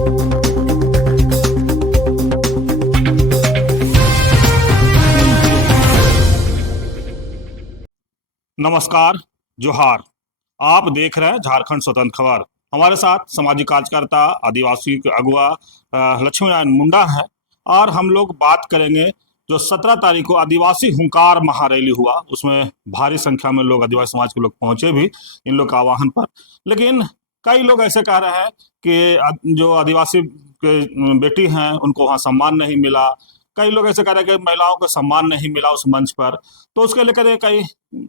नमस्कार, जोहार। आप देख रहे हैं झारखंड स्वतंत्र खबर। हमारे साथ सामाजिक कार्यकर्ता आदिवासी के अगुवा लक्ष्मी नारायण मुंडा है और हम लोग बात करेंगे जो 17 तारीख को आदिवासी हुंकार महारैली हुआ, उसमें भारी संख्या में लोग आदिवासी समाज के लोग पहुंचे भी इन लोग का आह्वान पर। लेकिन कई लोग ऐसे कह रहे हैं कि जो आदिवासी के बेटी हैं उनको वहाँ सम्मान नहीं मिला। कई लोग ऐसे कह रहे हैं कि महिलाओं को सम्मान नहीं मिला उस मंच पर। तो उसके लेकर ये कई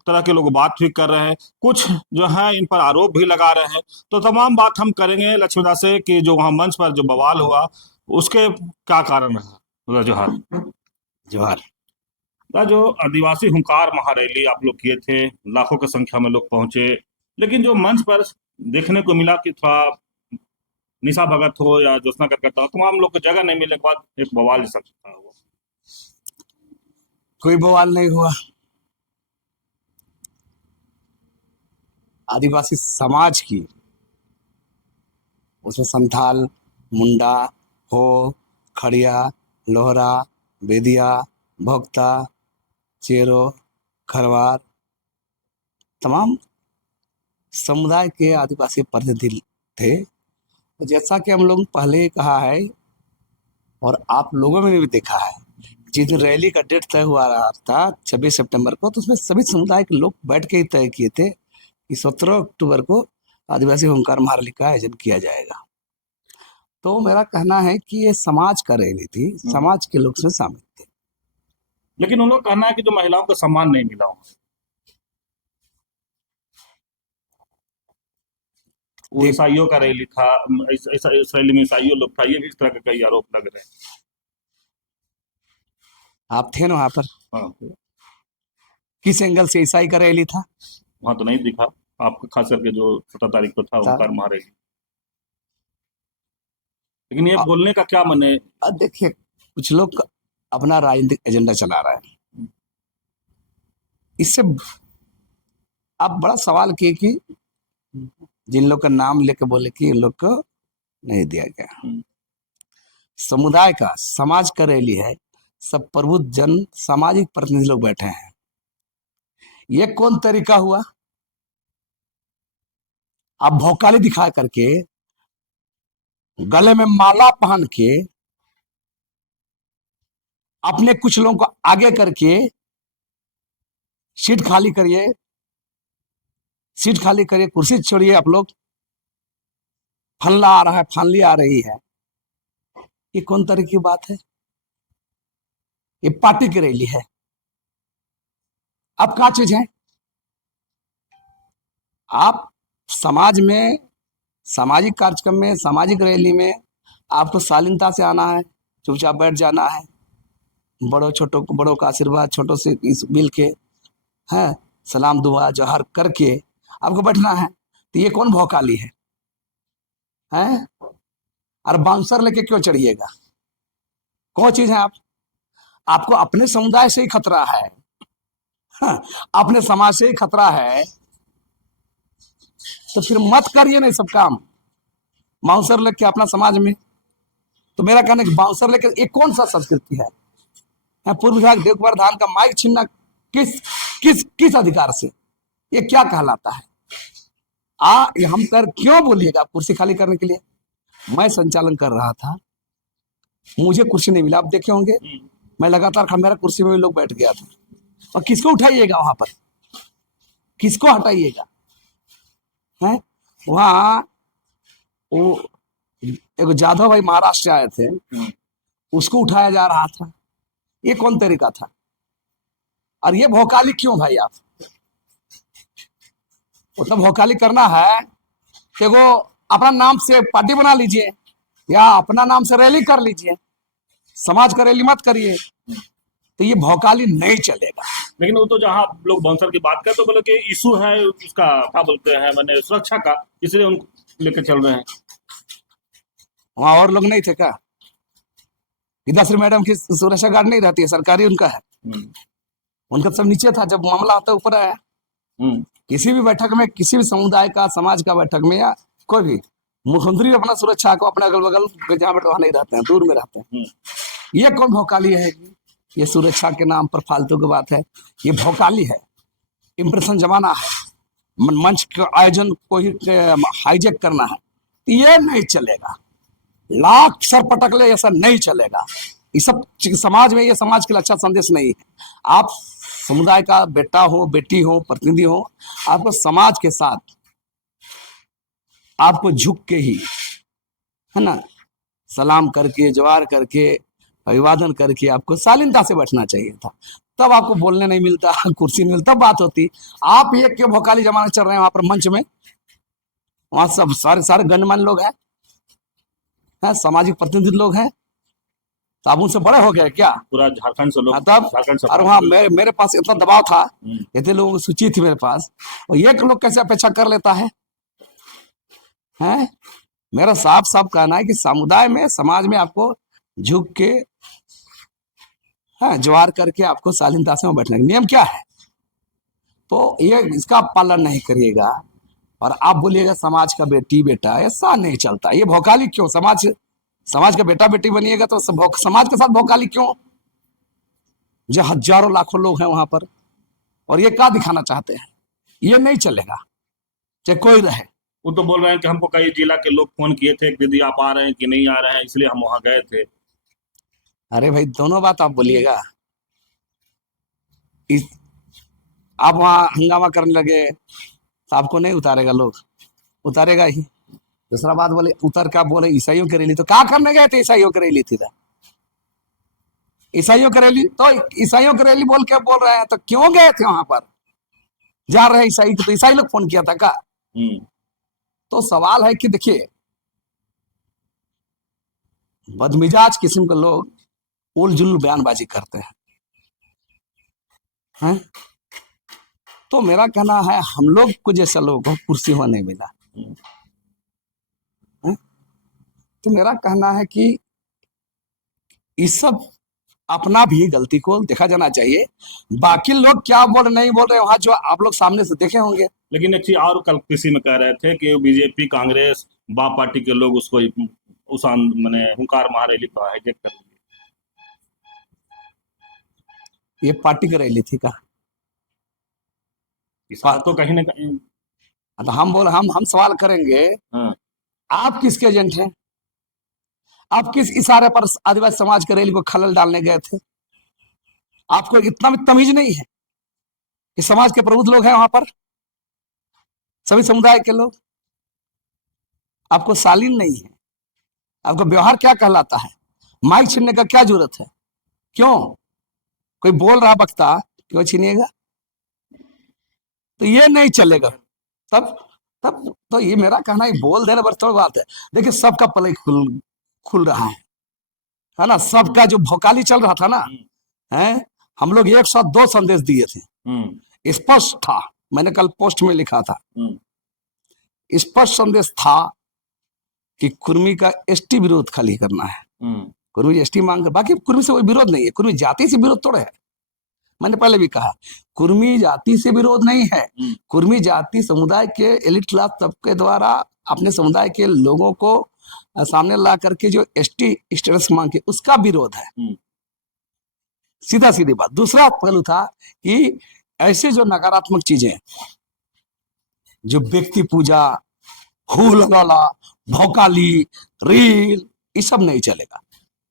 तरह के लोग बात भी कर रहे हैं, कुछ जो है इन पर आरोप भी लगा रहे हैं। तो तमाम बात हम करेंगे लक्ष्मीदास से कि जो वहाँ मंच पर जो बवाल हुआ उसके क्या कारण रहा। जोहार। जोहार। जो आदिवासी हुंकार महारैली आप लोग किए थे, लाखों की संख्या में लोग पहुंचे, लेकिन जो मंच पर देखने को मिला कि थोड़ा निशा भगत हो या ज्योत्सना करता हो, तमाम लोग को जगह नहीं मिलने के बाद एक बवाल जैसा हुआ। कोई बवाल नहीं हुआ। आदिवासी समाज की, उसमें संथाल, मुंडा, हो, खड़िया, लोहरा, बेदिया, भोक्ता, चेरो, खरवार, तमाम समुदाय के आदिवासी प्रतिनिधि थे। तो जैसा कि हम लोग पहले कहा है और आप लोगों में भी देखा है, जिस दिन रैली का डेट तय हुआ रहा था 26 सितंबर को, तो उसमें सभी समुदाय के लोग बैठ के ही तय किए थे कि 17 अक्टूबर को आदिवासी हुंकार महारैली का आयोजन किया जाएगा। तो मेरा कहना है कि ये समाज का रैली थी, समाज के लोग इसमें शामिल थे। लेकिन उन लोग कहना है कि जो महिलाओं को सम्मान नहीं मिला वहाँ। वो ईसाइयों का रैली था, इस रैली में ईसाइयों लोग था, ये भी इस तरह के कई आरोप लग रहे हैं। आप थे ना वहां पर? हाँ। किस एंगल से ईसाई का रैली था? वहां तो नहीं दिखा आपको, खास करके जो 17 तारीख को था हुंकार महारैली। लेकिन ये बोलने का क्या मन है? देखिए, कुछ लोग अपना राजनीतिक एजेंडा चला रहे हैं। इससे आप बड़ा सवाल किए कि जिन लोग का नाम लेके बोले कि इन लोग को नहीं दिया गया। समुदाय का, समाज का रैली है, सब प्रबुद्ध जन, सामाजिक प्रतिनिधि लोग बैठे हैं। ये कौन तरीका हुआ? आप भौकाली दिखा करके, गले में माला पहन के, अपने कुछ लोगों को आगे करके सीट खाली करिए, सीट खाली करिए, कुर्सी छोड़िए। आप लोग फल्ला आ रहा है, फानली आ रही है, ये कौन तरह की बात है? ये पार्टी की रैली है। अब क्या चीज है? आप समाज में, सामाजिक कार्यक्रम में, सामाजिक रैली में आपको शालीनता से आना है, चुपचाप बैठ जाना है, बड़ों छोटों को, बड़ों का आशीर्वाद छोटों से इस मिल के, है, सलाम दुआ जोहार करके आपको बैठना है। तो ये कौन भौकाली है? हैं? और बाउंसर लेके क्यों चढ़िएगा? कौन चीज है आप? आपको अपने समुदाय से ही खतरा है, हाँ, अपने समाज से ही खतरा है, तो फिर मत करिए नहीं सब काम बाउंसर लेके अपना समाज में। तो मेरा कहना है कि बाउंसर लेके ये कौन सा संस्कृति है? पूर्व विधायक देवकुमार धान का माइक छीनना किस किस किस अधिकार से? ये क्या कहलाता है? हम कर क्यों बोलिएगा कुर्सी खाली करने के लिए? मैं संचालन कर रहा था, मुझे कुर्सी नहीं मिला। आप देखे होंगे मैं लगातार मेरा कुर्सी में भी लोग बैठ गया था। और किसको उठाइएगा वहां पर? किसको हटाइएगा? है वहां वो एक जाधव भाई महाराष्ट्र से आए थे, उसको उठाया जा रहा था। ये कौन तरीका था? और ये भौकाली क्यों भाई? आप तो भौकाली करना है कि वो अपना नाम से पार्टी बना लीजिए या अपना नाम से रैली कर लीजिए, समाज का रैली मत करिए। तो ये भौकाली नहीं चलेगा। लेकिन वो तो जहाँ लोग बाउंसर की बात करते तो बोले कि इशू है उसका, क्या बोलते हैं, मैंने सुरक्षा का, इसलिए उनको लेकर चल रहे हैं। वहां और लोग नहीं थे क्या? गीताश्री मैडम की सुरक्षा गार्ड नहीं रहती है, सरकारी उनका है। उनका सब नीचे था, जब मामला आता ऊपर आया। किसी भी बैठक में, किसी भी समुदाय का, समाज का बैठक में या कोई भी, मुख्यमंत्री अपना सुरक्षा को अपने अगल बगल जहाँ बैठे वहाँ नहीं रहते हैं, दूर में रहते हैं। ये कौन भौकाली है? ये सुरक्षा के नाम पर फालतू की बात है, ये भौकाली है, इंप्रेशन जमाना है, मंच के आयोजन को ही हाईजेक करना है। ये नहीं चलेगा, लाख सर पटक ले ऐसा नहीं चलेगा। ये सब समाज में, ये समाज के लिए अच्छा संदेश नहीं है। आप समुदाय का बेटा हो, बेटी हो, प्रतिनिधि हो, आपको समाज के साथ आपको झुक के ही, है ना, सलाम करके, जवार करके, अभिवादन करके आपको शालीनता से बैठना चाहिए था। तब आपको बोलने नहीं मिलता, कुर्सी नहीं मिलता, तब बात होती। आप ये क्यों भौकाली जमाने चल रहे हैं वहां पर मंच में? वहां सब सारे गणमान्य लोग हैं, सामाजिक प्रतिनिधि लोग हैं, तो आप उनसे बड़े हो गए क्या? पूरा झारखंड से लोग, तब झारखंड से और वहाँ मेरे पास इतना दबाव था, इतने लोगों की सूची थी मेरे पास, और एक लोग कैसे अपेक्षा कर लेता है? मेरा साफ साफ कहना है कि समुदाय में, समाज में आपको झुक के, जवार करके आपको शालीनता से बैठने का नियम क्या है? तो ये इसका पालन नहीं करिएगा और आप बोलिएगा समाज का बेटी बेटा, ऐसा नहीं चलता। ये भौकाली क्यों? समाज का बेटा बेटी बनिएगा तो समाज के साथ भौकाली क्यों? जो हजारों लाखों लोग हैं वहां पर, और ये क्या दिखाना चाहते हैं? ये नहीं चलेगा, चाहे कोई रहे। वो तो बोल रहे हैं कि हमको कई जिला के लोग फोन किए थे कि दीदी आप आ रहे हैं कि नहीं आ रहे हैं, इसलिए हम वहां गए थे। अरे भाई, दोनों बात आप बोलिएगा। आप वहां हंगामा करने लगे तो आपको नहीं उतारेगा, लोग उतारेगा ही। दूसरा बात बोले उतर क्या बोले ईसाइयों की रैली, तो क्या करने गए थे? ईसाइयों की रैली थी, ईसाइयों की रैली, तो ईसाइयों की रैली बोल रहे हैं, तो क्यों गए थे वहां पर? जा रहे ईसाई, तो ईसाई लोग फोन किया था क्या? तो सवाल है कि देखिए, बदमिजाज किस्म के लोग उलझुल बयानबाजी करते हैं, तो मेरा कहना है हम लोग को जैसा लोग को कुर्सी हुआ नहीं मिला है? तो मेरा कहना है कि इस सब अपना भी गलती को देखा जाना चाहिए। बाकी लोग क्या बोल नहीं बोल रहे वहां, जो आप लोग सामने से देखे होंगे। लेकिन एक चीज और कल किसी में कह रहे थे कि बीजेपी, कांग्रेस, बाप पार्टी के लोग उसको उस मैंने हुंकार मार रैली को हाईजेक कर दिए। ये पार्टी की रैली थी का? तो कहीं ना कहीं तो हम सवाल करेंगे, आप किसके एजेंट हैं? आप किस इशारे पर आदिवासी समाज के रैली को खलल डालने गए थे? आपको इतना भी तमीज नहीं है कि समाज के प्रबुद्ध लोग हैं वहां पर, सभी समुदाय के लोग? आपको शालीन नहीं है, आपका व्यवहार क्या कहलाता है? माइक छीनने का क्या जरूरत है? क्यों? कोई बोल रहा वक्ता, क्यों छीनिएगा? तो ये नहीं चलेगा। तब तो ये मेरा कहना है, बोल देने पर थोड़ी बात है। देखिए, सबका पलक खुल रहा है ना? सबका जो भौकाली चल रहा था ना, हम लोग एक साथ 2 संदेश दिए थे, स्पष्ट था। मैंने कल पोस्ट में लिखा था, स्पष्ट संदेश था कि कुर्मी का एसटी विरोध खाली करना है। कुर्मी एसटी मांग कर, बाकी कुर्मी से कोई विरोध नहीं है, कुर्मी जाति से विरोध थोड़े है। मैंने पहले भी कहा, कुर्मी जाति से विरोध नहीं है, कुर्मी जाति समुदाय के एलिट क्लास तबके द्वारा अपने समुदाय के लोगों को सामने ला करके जो एसटी स्टेटस मांग के, उसका विरोध है, सीधा सीधी बात। दूसरा पहलू था कि ऐसे जो नकारात्मक चीजें, जो व्यक्ति पूजा, हुलला, भौकाली, रील, ये सब नहीं चलेगा।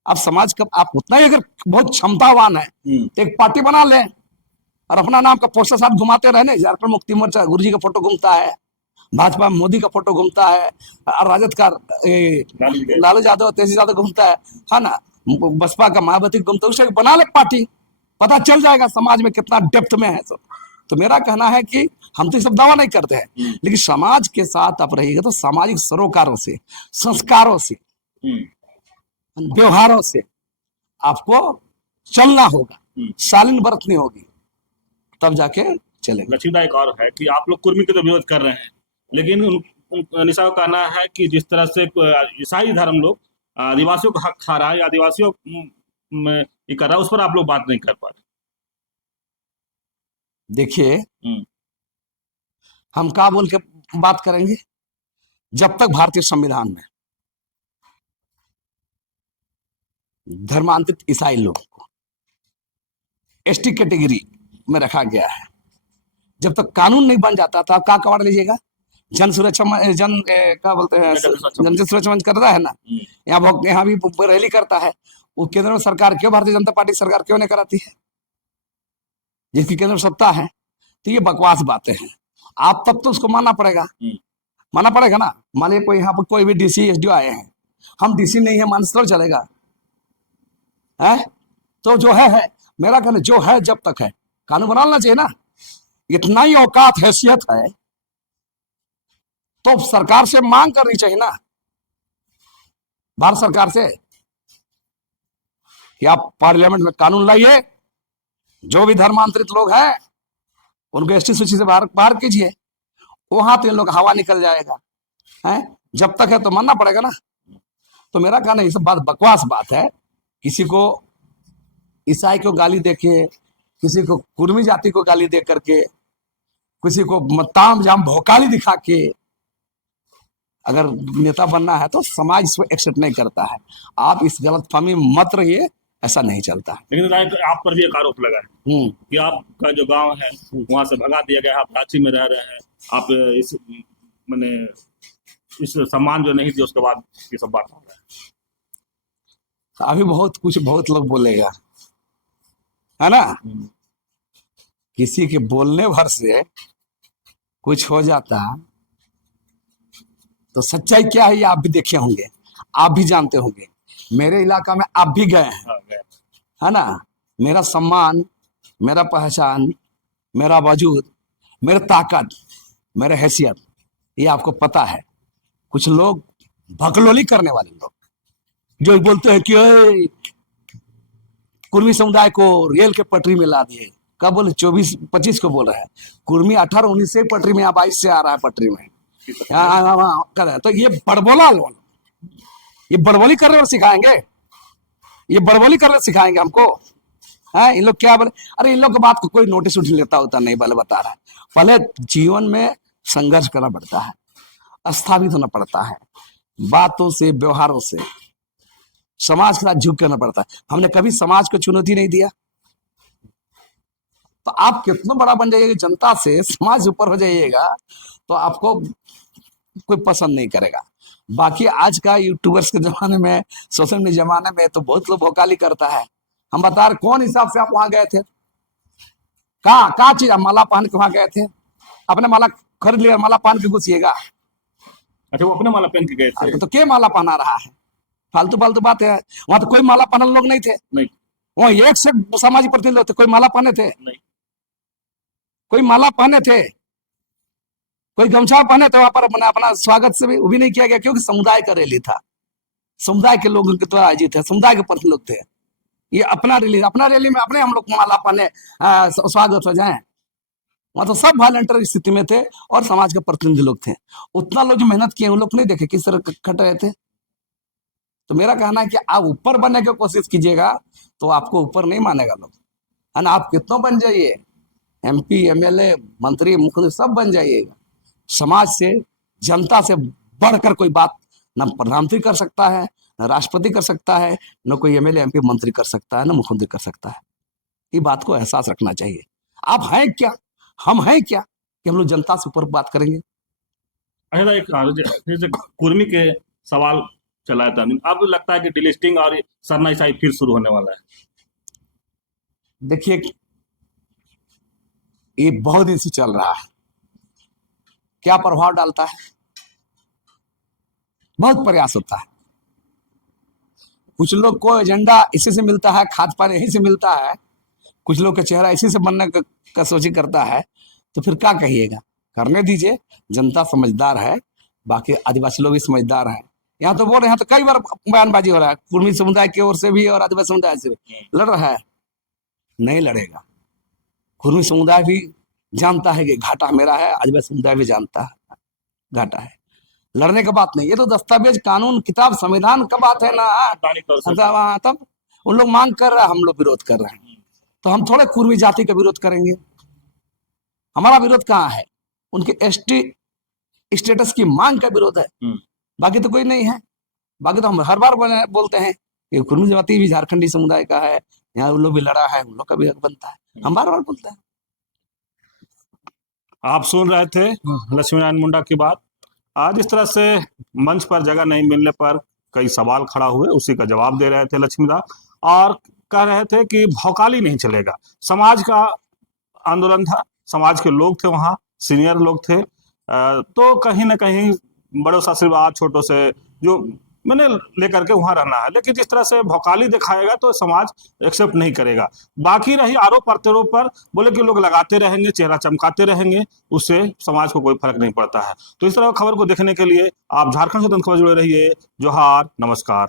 आप समाज का, आप उतना ही अगर बहुत क्षमतावान है तो एक पार्टी बना ले और अपना नाम का पोस्टर साथ घुमाते रहने। झारखंड मुक्ति मोर्चा गुरु जी का फोटो घूमता है, भाजपा में मोदी का फोटो घूमता है, और राजद का लालू यादव, तेजस्वी यादव घूमता है ना, बसपा का मायावती घूमता है। उसे बना ले पार्टी, पता चल जाएगा समाज में कितना डेप्थ में है सब। तो मेरा कहना है कि हम तो ये सब दावा नहीं करते हैं, लेकिन समाज के साथ आप रहिएगा तो सामाजिक सरोकारों से, संस्कारों से, व्यवहारों से आपको चलना होगा, शालीन बरतनी होगी, तब जाके चलेगा। लक्ष्मीदा एक और है कि आप लोग कुर्मी के तो विरोध कर रहे हैं, लेकिन निशा का कहना है कि जिस तरह से ईसाई धर्म लोग आदिवासियों का हक खा रहा है, आदिवासियों में ये कर रहा है, उस पर आप लोग बात नहीं कर पा रहे। देखिए, हम क्या बोल के बात करेंगे? जब तक भारतीय संविधान में धर्मांतरित ईसाई लोग को एसटी कैटेगरी में रखा गया है, जब तक कानून नहीं बन जाता था, क्या कबाड़ लीजिएगा? जन सुरक्षा क्या बोलते हैं, जन सुरक्षा मंच कर रहा है ना, यहाँ भी रैली करता है। वो केंद्र में सरकार क्यों, भारतीय जनता पार्टी सरकार क्यों नहीं कराती है, जिसकी केंद्र में सत्ता है? तो ये बकवास बातें हैं। आप तब तो उसको मानना पड़ेगा, मानना पड़ेगा ना। मान लीजिए कोई यहाँ पर कोई भी डीसी एसडीओ आए हैं, हम डीसी नहीं है मान से चलेगा है? तो जो है मेरा कहना, जो है जब तक है कानून बनाना चाहिए ना। इतना ही औकात हैसियत है तो सरकार से मांग करनी चाहिए ना, भारत सरकार से, कि आप पार्लियामेंट में कानून लाइए, जो भी धर्मांतरित लोग हैं उनको एसटी सूची से बाहर कीजिए। वहां तो इन लोग हवा निकल जाएगा है। जब तक है तो मानना पड़ेगा ना। तो मेरा कहना ये सब बात बकवास बात है। किसी को ईसाई को गाली देके, किसी को कुर्मी जाति को गाली दे करके, किसी को ताम जाम भौकाली दिखा के अगर नेता बनना है तो समाज इसको एक्सेप्ट नहीं करता है। आप इस गलतफहमी में मत रहिए, ऐसा नहीं चलता है। लेकिन आप पर भी एक आरोप लगा है कि आपका जो गांव है वहां से भगा दिया गया, आप रांची में रह रहे हैं, आप इस मैंने इस सम्मान जो नहीं दिया उसके बाद ये सब बात हो रहा है। अभी बहुत लोग बोलेगा है ना, किसी के बोलने भर से कुछ हो जाता तो सच्चाई क्या है ये आप भी देखे होंगे, आप भी जानते होंगे। मेरे इलाका में आप भी गए हैं है ना। मेरा सम्मान, मेरा पहचान, मेरा वजूद, मेरा ताकत, मेरा हैसियत, ये आपको पता है। कुछ लोग भकलोली करने वाले लोग जो बोलते हैं कि कुर्मी समुदाय को रेल के पटरी में ला दिए, कब बोले 24-25 को बोल रहे हैं। कुर्मी 18-19 से पटरी में, 22 से आ रहा है पटरी में। कर रहे हैं तो ये बड़बोला लोग, ये बड़बोली करने और सिखाएंगे, ये बड़बोली करने सिखाएंगे हमको है। इन लोग क्या बोले, अरे इन लोग की बात को कोई नोटिस उठ लेता होता नहीं, पहले बता रहा है। पहले जीवन में संघर्ष करना पड़ता है, स्थापित होना पड़ता है, बातों से व्यवहारों से समाज के साथ झुक करना पड़ता है। हमने कभी समाज को चुनौती नहीं दिया। तो आप कितना बड़ा बन जाइएगा, जनता से समाज ऊपर हो जाइएगा तो आपको कोई पसंद नहीं करेगा। बाकी आज का यूट्यूबर्स के जमाने में, सोशल मीडिया जमाने में तो बहुत लोग भोकाली करता है। हम बता रहे कौन हिसाब से आप वहां गए थे, कहा चीज, माला पहन के वहां गए थे, अपने माला खरीद लिया, माला पहन के घुसिएगा। अच्छा, वो अपने माला पहन के गए थे तो क्या माला पहना रहा है, फालतू फालतू बात है। वहां तो कोई माला पहनल लोग नहीं थे, नहीं। वहां एक से सामाजिक प्रतिनिधि लोग थे, कोई माला पहने थे नहीं, कोई माला पहने थे, कोई गमछा पहने थे। वहां पर अपना स्वागत से भी वो भी नहीं किया गया, क्योंकि समुदाय का रैली था, समुदाय के लोग उनके द्वारा आयोजित थे, समुदाय के प्रतिनिधि लोग थे। ये अपना रैली में अपने हम लोग माला पहने स्वागत हो जाए। वहां तो सब वॉलंटियर स्थिति में थे और समाज के प्रतिनिधि लोग थे। उतना लोग जो मेहनत किए, उन लोग नहीं देखे किस तरह खट रहे थे। तो मेरा कहना है कि आप ऊपर बनने की कोशिश कीजिएगा तो आपको ऊपर नहीं मानेगा लोग, है ना। आप कितनों बन जाइए, MP MLA मंत्री मुख्यमंत्री सब बन जाइएगा, समाज से जनता से बढ़कर कोई बात न प्रधानमंत्री कर सकता है, न राष्ट्रपति कर सकता है, न कोई MLA MP मंत्री कर सकता है, न मुख्यमंत्री कर सकता है। ये बात को एहसास रखना चाहिए। आप हैं क्या, हम हैं क्या कि हम लोग जनता से ऊपर बात करेंगे। अच्छा, एक कुर्मी के सवाल चला था, अब लगता है कि डिलिस्टिंग और सरना ईसाई फिर शुरू होने वाला है। देखिए ये बहुत दिन से चल रहा है, क्या प्रभाव डालता है, बहुत प्रयास होता है। कुछ लोग को एजेंडा इसी से मिलता है, खाद पान यहीं से मिलता है, कुछ लोग का चेहरा इसी से बनने का सोची करता है। तो फिर क्या कहिएगा, करने दीजिए, जनता समझदार है, बाकी आदिवासी लोग भी समझदार हैं। यहाँ तो बोल रहे हैं, तो कई बार बयानबाजी हो रहा है, कुर्मी समुदाय की ओर से भी और आदिवासी समुदाय से भी लड़ रहा है। नहीं लड़ेगा, कुर्मी समुदाय भी जानता है कि घाटा मेरा है, आदिवासी समुदाय भी जानता है घाटा है। लड़ने की बात नहीं, ये तो दस्तावेज, कानून, किताब, संविधान का बात है ना। तब उन लोग मांग कर रहे हैं, हम लोग विरोध कर रहे हैं। तो हम थोड़े कुर्मी जाति का विरोध करेंगे, हमारा विरोध कहाँ है, उनके ST स्टेटस की मांग का विरोध है, बाकी तो कोई नहीं है। बाकी तो हम हर बार बोलते हैं कि कुर्मी जमाती भी झारखंडी समुदाय का है, यहाँ उन लोग भी लड़ा है, उन लोग का भी हक बनता है, हम बार बार बोलते हैं। आप सुन रहे थे लक्ष्मी नारायण मुंडा की बात। आज इस तरह से मंच पर जगह नहीं मिलने पर कई सवाल खड़ा हुए, उसी का जवाब दे रहे थे लक्ष्मीदा, और कह रहे थे कि भौकाली नहीं चलेगा। समाज का आंदोलन था, समाज के लोग थे, वहाँ सीनियर लोग थे, तो कहीं ना कहीं बड़ों से आशीर्वाद, छोटों से जो मैंने लेकर के वहां रहना है। लेकिन जिस तरह से भौकाली दिखाएगा तो समाज एक्सेप्ट नहीं करेगा। बाकी रही आरोप प्रत्यारोप पर, बोले कि लोग लगाते रहेंगे, चेहरा चमकाते रहेंगे, उससे समाज को कोई फर्क नहीं पड़ता है। तो इस तरह खबर को देखने के लिए आप झारखंड स्वतंत्र खबर जुड़े रहिए। जोहार, नमस्कार।